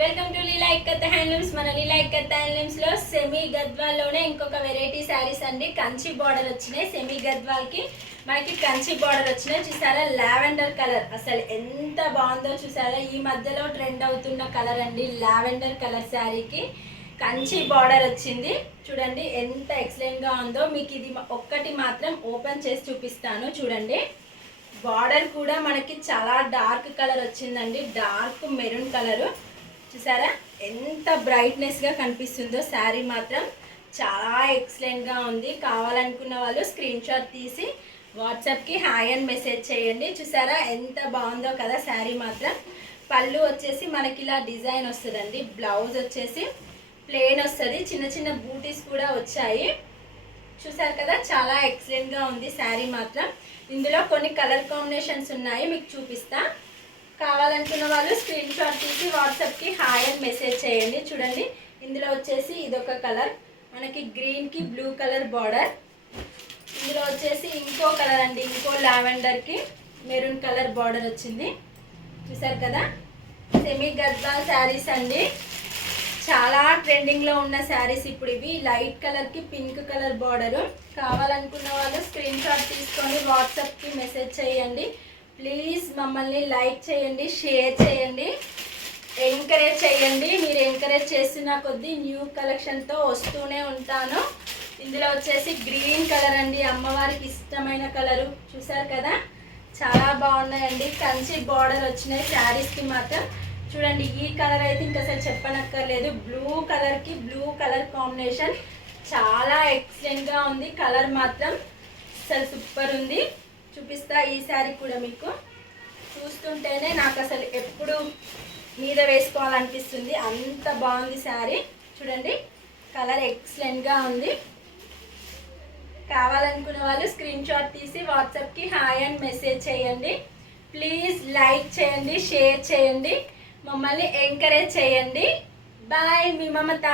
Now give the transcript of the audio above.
Welcome to Leela ikat handlooms. మన లీలా ikat handlooms లో semi గద్వాల్లోనే ఇంకొక వెరైటీ శారీస్ అండి. కంచి బార్డర్ వచ్చినాయి. సెమీ గద్వాల్ కి మనకి కంచి బార్డర్ వచ్చినాయి. చూసారా లావెండర్ కలర్, అసలు ఎంత బాగుందో చూసారా. ఈ మధ్యలో ట్రెండ్ అవుతున్న కలర్ అండి లావెండర్ కలర్ శారీకి కంచి బార్డర్ వచ్చింది. చూడండి ఎంత ఎక్సలెంట్ గా ఉందో. మీకు ఇది ఒక్కటి మాత్రం ఓపెన్ చేసి చూపిస్తాను. చూడండి బార్డర్ కూడా మనకి చాలా డార్క్ కలర్ వచ్చిందండి. డార్క్ మెరూన్ కలర్ చూసారా ఎంత బ్రైట్నెస్ గా కనిపిస్తుందో. శారీ మాత్రం చాలా ఎక్సలెంట్ గా ఉంది. కావాలనుకున్న వాళ్ళు స్క్రీన్ షాట్ తీసి వాట్సాప్ కి హాయ్ అని మెసేజ్ చేయండి. చూసారా ఎంత బాగుందో కదా శారీ మాత్రం. పళ్ళు వచ్చేసి మనకి ఇలా డిజైన్ వస్తుందండి. బ్లౌజ్ వచ్చేసి ప్లెయిన్ వస్తుంది. చిన్న చిన్న బూటీస్ కూడా వచ్చాయి. చూసారు కదా చాలా ఎక్సలెంట్ గా ఉంది శారీ మాత్రం. ఇందులో కొన్ని కలర్ కాంబినేషన్స్ ఉన్నాయి, మీకు చూపిస్తా. కావాలనుకున్న వాళ్ళు స్క్రీన్ షాట్ తీసి వాట్సాప్ కి హాయ్ అని మెసేజ్ చేయండి. చూడండి ఇందులో వచ్చేసి ఇదొక కలర్, మనకి గ్రీన్ కి బ్లూ కలర్ బార్డర్. ఇందులో వచ్చేసి ఇంకో కలర్ అండి, ఇంకో లావెండర్ కి మెరూన్ కలర్ బార్డర్ వచ్చింది. చూసారు కదా సెమీ గద్వాల్ శారీస్ అండి. చాలా ట్రెండింగ్ లో ఉన్న శారీస్ ఇప్పుడు ఇవి. లైట్ కలర్ కి పింక్ కలర్ బార్డర్. కావాలనుకున్న వాళ్ళు స్క్రీన్ షాట్ తీసుకొని వాట్సాప్ కి మెసేజ్ చేయండి. ప్లీజ్ మమ్మల్ని లైక్ చేయండి, షేర్ చేయండి, ఎంకరేజ్ చేయండి. మీరు ఎంకరేజ్ చేస్తున్న కొద్దీ న్యూ కలెక్షన్తో వస్తూనే ఉంటాను. ఇందులో వచ్చేసి గ్రీన్ కలర్ అండి, అమ్మవారికి ఇష్టమైన కలరు. చూసారు కదా చాలా బాగున్నాయండి. కంచి బార్డర్ వచ్చినాయి శారీస్కి మాత్రం. చూడండి ఈ కలర్ అయితే ఇంకా అసలు చెప్పనక్కర్లేదు. బ్లూ కలర్కి బ్లూ కలర్ కాంబినేషన్ చాలా ఎక్సలెంట్గా ఉంది. కలర్ మాత్రం అసలు సూపర్ ఉంది. చూపిస్తా ఈ శారీ కూడా మీకు. చూస్తుంటేనే నాకు అసలు ఎప్పుడు మీద వేసుకోవాలనిపిస్తుంది, అంత బాగుంది శారీ. చూడండి కలర్ ఎక్సలెంట్గా ఉంది. కావాలనుకున్న వాళ్ళు స్క్రీన్ షాట్ తీసి వాట్సాప్కి హాయ్ అని మెసేజ్ చేయండి. ప్లీజ్ లైక్ చేయండి, షేర్ చేయండి, మమ్మల్ని ఎంకరేజ్ చేయండి. బాయ్, మీ మమత.